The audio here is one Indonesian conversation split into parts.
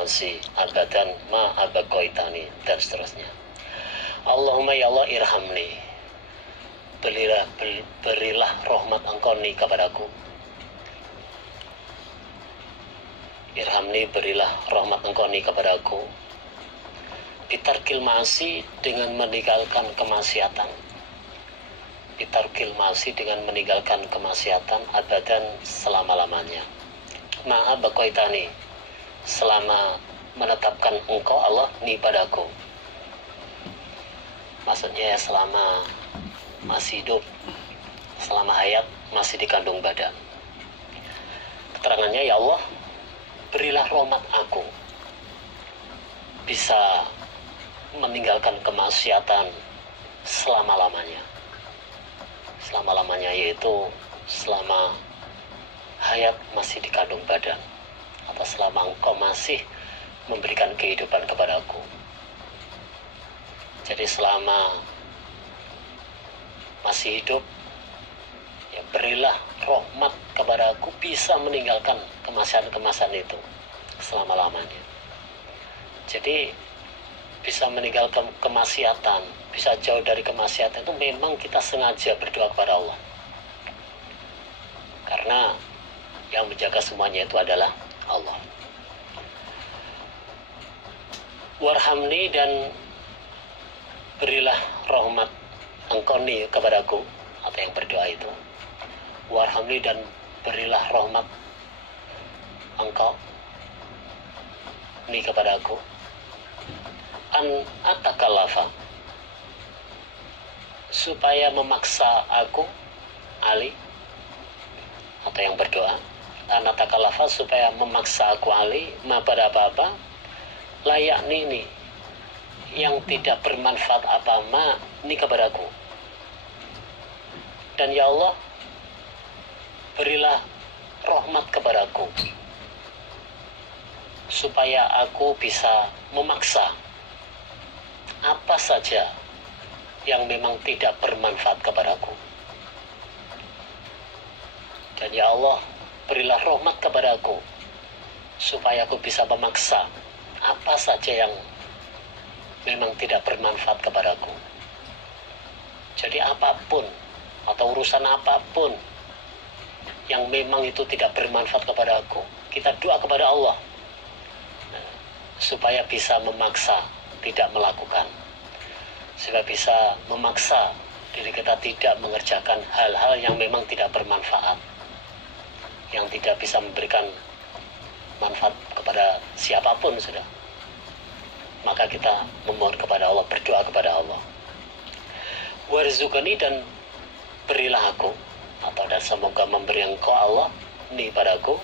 ma'asi abadan ma abaqaitani, dan seterusnya. Allahumma ya Allah irhamni, berilah rahmat engkau ni kepadaku. Irhamni, berilah rahmat engkau ni kepadaku. Bitarkil ma'asi, dengan meninggalkan kemaksiatan. Bitarkil ma'asi, dengan meninggalkan kemaksiatan, abadan, selama-lamanya. Ma'a baqaitani, selama menetapkan engkau Allah ni padaku. Maksudnya ya selama masih hidup, selama hayat masih dikandung badan. Keterangannya, ya Allah berilah rahmat aku bisa meninggalkan kemaksiatan selama-lamanya. Selama-lamanya yaitu selama hayat masih dikandung badan, atau selama engkau masih memberikan kehidupan kepadaku. Jadi selama masih hidup, ya berilah rahmat kepadaku bisa meninggalkan kemaksiatan itu selama-lamanya. Jadi bisa meninggalkan kemaksiatan, bisa jauh dari kemaksiatan itu memang kita sengaja berdoa kepada Allah. Karena yang menjaga semuanya itu adalah Allah. Warhamni, dan berilah rahmat engkau ni kepadaku, atau yang berdoa itu. Warhamni, dan berilah rahmat engkau ni kepadaku. An atakallafa, supaya memaksa aku, Ali, atau yang berdoa, an atakallafa, supaya memaksa aku, Ali, ma pada apa-apa, layak ini yang tidak bermanfaat apa-apa ni kepadaku. Dan ya Allah berilah rahmat kepadaku supaya aku bisa memaksa apa saja yang memang tidak bermanfaat kepadaku. Dan ya Allah berilah rahmat kepadaku supaya aku bisa memaksa apa saja yang memang tidak bermanfaat kepadaku. Jadi apapun atau urusan apapun yang memang itu tidak bermanfaat kepada aku, kita doa kepada Allah supaya bisa memaksa tidak melakukan, supaya bisa memaksa diri kita tidak mengerjakan hal-hal yang memang tidak bermanfaat, yang tidak bisa memberikan manfaat kepada siapapun sudah. Maka kita memohon kepada Allah, berdoa kepada Allah. Warzuqni, dan berilah aku, atau dan semoga memberi engkau Allah ni padaku,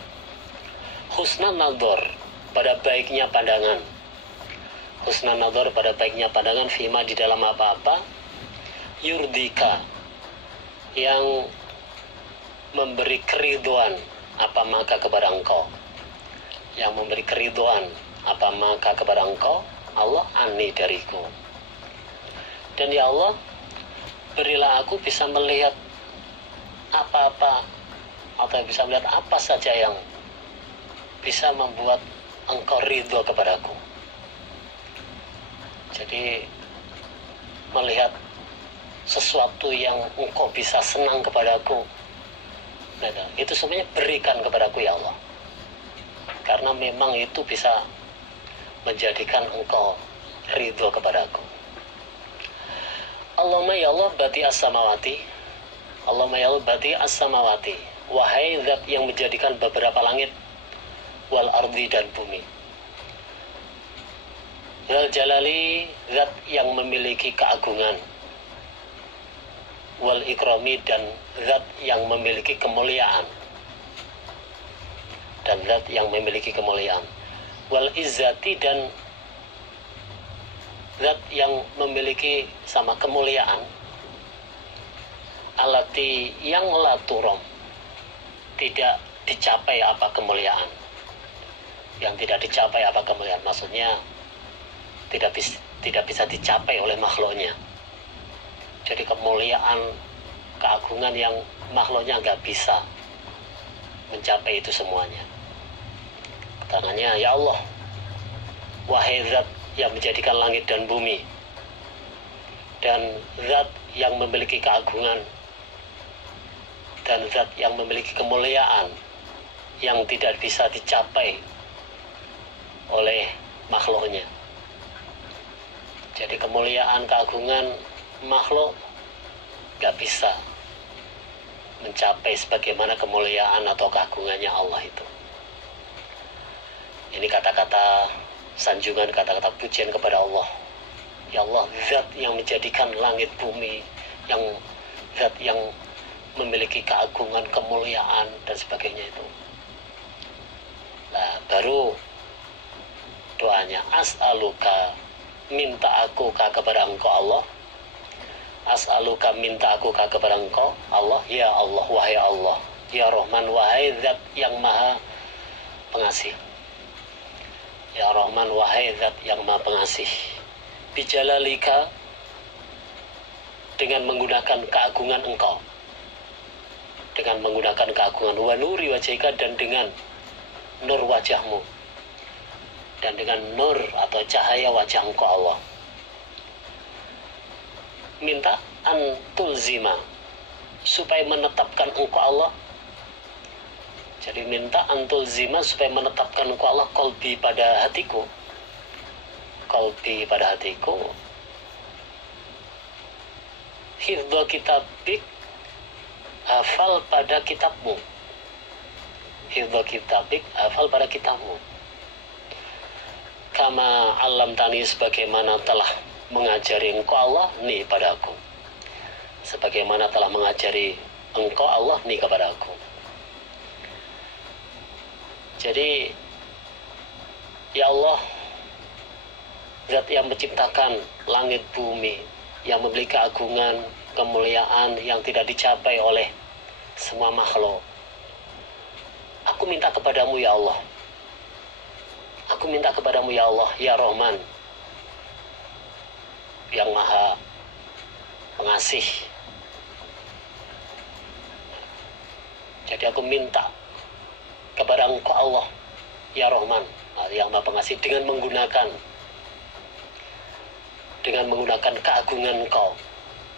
husnan nadhar, pada baiknya pandangan. Husnan nadhar, pada baiknya pandangan, fima, di dalam apa-apa, yurdika, yang memberi keridhaan apa maka kepada engkau, yang memberi keridhaan apa maka kepada engkau Allah, ani, dariku. Dan ya Allah berilah aku bisa melihat apa-apa, atau bisa melihat apa saja yang bisa membuat engkau ridho kepadaku. Jadi melihat sesuatu yang engkau bisa senang kepadaku, nah, itu semuanya berikan kepadaku ya Allah, karena memang itu bisa menjadikan engkau ridho kepadaku. Allahumma ya Allah bati as-samawati, Allahumma ya Allah bati as-samawati, wahai zat yang menjadikan beberapa langit, wal ardi, dan bumi. Zal jalali, zat yang memiliki keagungan, wal ikrami, dan zat yang memiliki kemuliaan, dan zat yang memiliki kemuliaan, wal izzati, dan zat yang memiliki sama kemuliaan, alati, yang la turom, tidak dicapai apa kemuliaan, yang tidak dicapai apa kemuliaan, maksudnya tidak bisa dicapai oleh makhluknya. Jadi kemuliaan, keagungan yang makhluknya nggak bisa mencapai itu semuanya. Karenanya ya Allah wahai zat yang menjadikan langit dan bumi, dan zat yang memiliki keagungan, dan zat yang memiliki kemuliaan yang tidak bisa dicapai oleh makhluknya. Jadi kemuliaan, keagungan makhluk gak bisa mencapai sebagaimana kemuliaan atau keagungannya Allah itu. Ini kata-kata sanjungan, kata-kata pujian kepada Allah. Ya Allah, zat yang menjadikan langit bumi, yang zat yang memiliki keagungan, kemuliaan dan sebagainya itu. Nah, baru doanya, as'aluka, minta aku kepada engkau Allah. As'aluka, minta aku kepada engkau Allah. Ya Allah, wahai Allah. Ya Rahman, wahai zat yang maha pengasih. Ya Rahman, wahai zat yang maha pengasih. Bijalalika, dengan menggunakan keagungan engkau, dengan menggunakan keagungan, wa nuri wajhika, dan dengan nur wajahmu, dan dengan nur atau cahaya wajah engkau Allah. Minta antulzima, supaya menetapkan engkau Allah. Jadi minta antulzima, supaya menetapkan engkau Allah, qalbi, pada hatiku. Qalbi, pada hatiku. Hifdha kitabik, hafal pada kitabmu. Hifdha kitabik, hafal pada kitabmu. Kama alam tani, sebagaimana telah mengajari engkau Allah ni padaku, sebagaimana telah mengajari engkau Allah ni kepada aku. Jadi ya Allah, zat yang menciptakan langit bumi, yang memiliki keagungan, kemuliaan yang tidak dicapai oleh semua makhluk, aku minta kepadamu ya Allah. Aku minta kepadamu ya Allah, ya Rahman, yang maha pengasih. Jadi aku minta kepada engkau Allah, ya Rahman, yang maha pengasih, dengan menggunakan keagungan engkau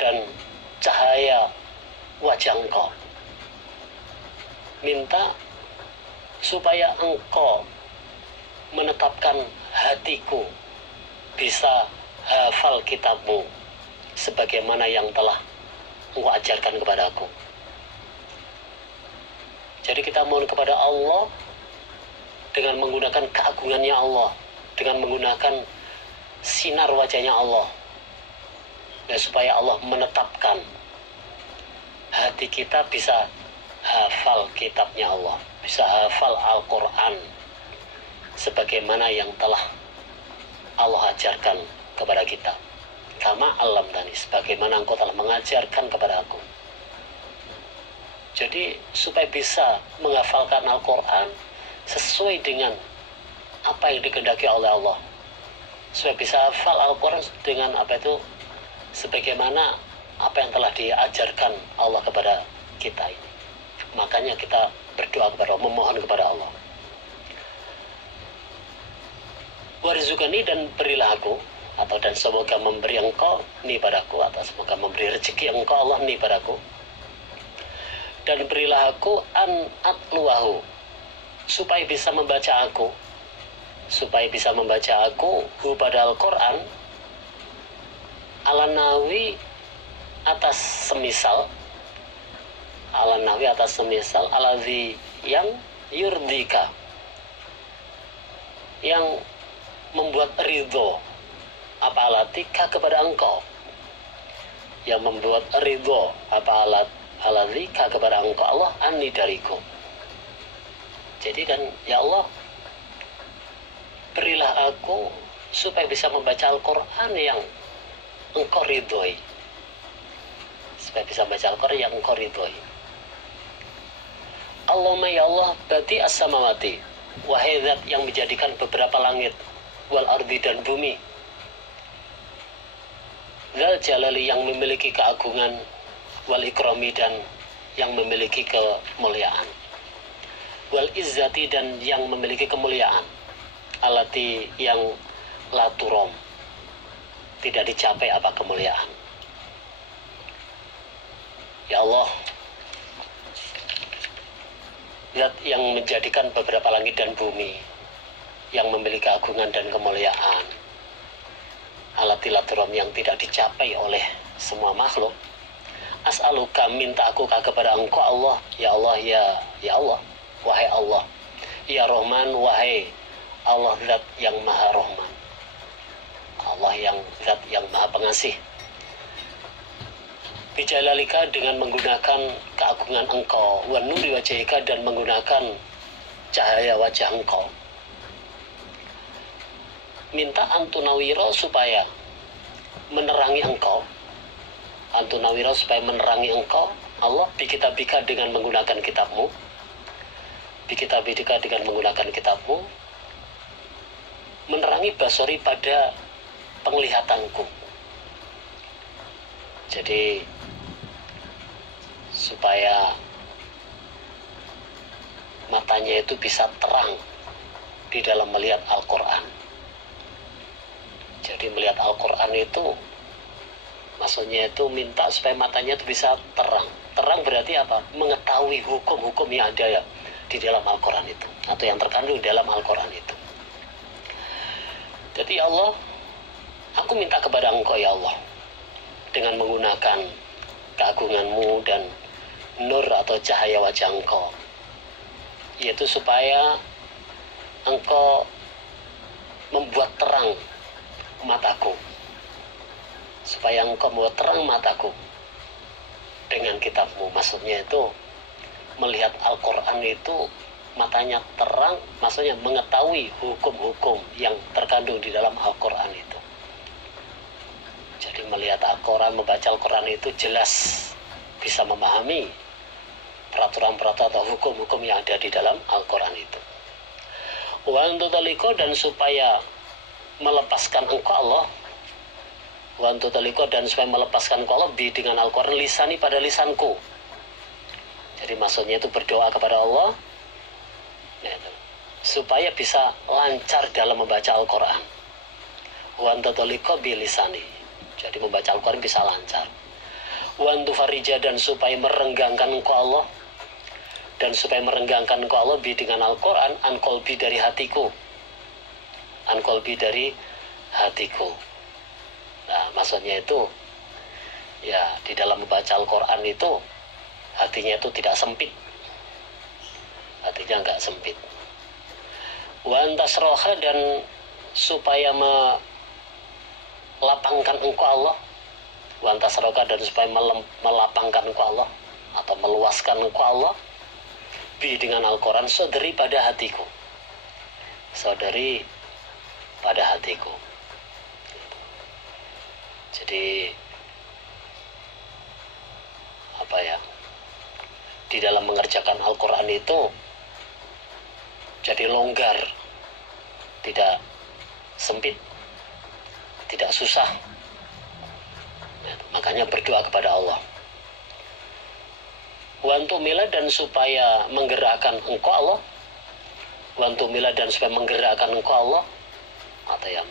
dan cahaya wajah engkau. Minta supaya engkau menetapkan hatiku bisa hafal kitabmu sebagaimana yang telah engkau ajarkan kepada aku. Jadi kita mohon kepada Allah dengan menggunakan keagungannya Allah, dengan menggunakan sinar wajahnya Allah, ya, supaya Allah menetapkan hati kita bisa hafal kitabnya Allah, bisa hafal Al-Quran sebagaimana yang telah Allah ajarkan kepada kita. Kama alam tani, sebagaimana engkau telah mengajarkan kepada aku. Jadi supaya bisa menghafalkan Al-Quran sesuai dengan apa yang dikehendaki oleh Allah, supaya bisa hafal Al-Quran dengan apa itu, sebagaimana apa yang telah diajarkan Allah kepada kita ini. Makanya kita berdoa kepada Allah, memohon kepada Allah. Warzukani, dan berilah aku, atau dan semoga memberi engkau ni padaku, atau semoga memberi rezeki engkau Allah ni padaku, dan berilah aku an atluahu, supaya bisa membaca aku, hu pada Al-Quran, ala nawi, atas semisal, alazi, yang yurdika, yang membuat ridho, apa alatika, kepada engkau, yang membuat ridho, apa alatika, kepada engkau Allah, anni, dariku. Jadi kan ya Allah, berilah aku supaya bisa membaca Al-Quran yang engkau ridhoi, supaya bisa membaca Al-Quran yang engkau ridhoi. Allahumma ya Allah, bati as-samawati, wahai zat yang menjadikan beberapa langit, wal ardi, dan bumi, Dzal Jalali, yang memiliki keagungan, wal ikrami, dan yang memiliki kemuliaan, wal izzati, dan yang memiliki kemuliaan, alati, yang laturom, tidak dicapai apa kemuliaan. Ya Allah, Zat yang menjadikan beberapa langit dan bumi, yang memiliki keagungan dan kemuliaan, alatilatrom yang tidak dicapai oleh semua makhluk. As'aluka, minta aku kepada Engkau Allah, ya Allah, ya Allah, wahai Allah, ya Rahman, wahai Allah Zat yang Maha Rahman, Allah yang Zat yang Maha Pengasih. Bijalalika, dengan menggunakan keagungan Engkau, wa nuri wajhika, dan menggunakan cahaya wajah Engkau. Minta antunawiro, supaya menerangi Engkau, antunawiro, supaya menerangi Engkau Allah, bikitabika, dengan menggunakan kitabmu, bikitabika, dengan menggunakan kitabmu, menerangi basori, pada penglihatanku. Jadi supaya matanya itu bisa terang di dalam melihat Al-Quran. Jadi melihat Al-Quran itu maksudnya itu minta supaya matanya itu bisa terang. Terang berarti apa? Mengetahui hukum-hukum yang ada ya di dalam Al-Quran itu, atau yang terkandung dalam Al-Quran itu. Jadi ya Allah, aku minta kepada Engkau ya Allah, dengan menggunakan keagungan-Mu dan nur atau cahaya wajah Engkau, yaitu supaya Engkau membuat terang mataku, supaya Engkau membuat terang mataku dengan kitab-Mu. Maksudnya itu melihat Al-Quran itu matanya terang, maksudnya mengetahui hukum-hukum yang terkandung di dalam Al-Quran itu. Jadi melihat Al-Quran, membaca Al-Quran itu jelas bisa memahami peraturan-peraturan atau hukum-hukum yang ada di dalam Al-Quran itu. Wa antutaliko, dan supaya melepaskan Engkau Allah, wa antutaliko, dan supaya melepaskan Engkau Allah, bi, dengan Al-Quran, lisani, pada lisanku. Jadi maksudnya itu berdoa kepada Allah ya, supaya bisa lancar dalam membaca Al-Quran. Wa antutaliko bi lisani, jadi membaca Al-Quran bisa lancar. Wa antufarija, dan supaya merenggangkan Engkau Allah, dan supaya merenggangkan Engkau Allah, bi, dengan Al-Quran, an kolbi, dari hatiku, an kolbi, dari hatiku. Nah maksudnya itu ya di dalam membaca Al-Quran itu hatinya itu tidak sempit, hatinya enggak sempit. Wa antasroha, dan supaya melapangkan Engkau Allah, wa antasroha, dan supaya melapangkan Engkau Allah atau meluaskan Engkau Allah, bi, dengan Al-Quran, saudari, pada hatiku, saudari pada hatiku. Jadi apa ya, di dalam mengerjakan Al-Quran itu jadi longgar, tidak sempit, tidak susah. Makanya berdoa kepada Allah. Wantumila, dan supaya menggerakkan Engkau Allah, wantumila, dan supaya menggerakkan Engkau Allah, atau yang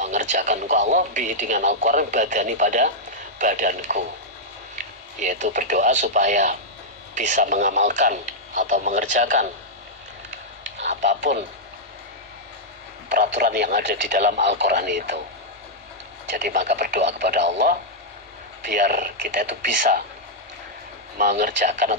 mengerjakan Engkau Allah, bi, dengan Al-Quran, badani, pada badanku, yaitu berdoa supaya bisa mengamalkan atau mengerjakan apapun peraturan yang ada di dalam Al-Quran itu. Jadi maka berdoa kepada Allah biar kita itu bisa mengerjakan atau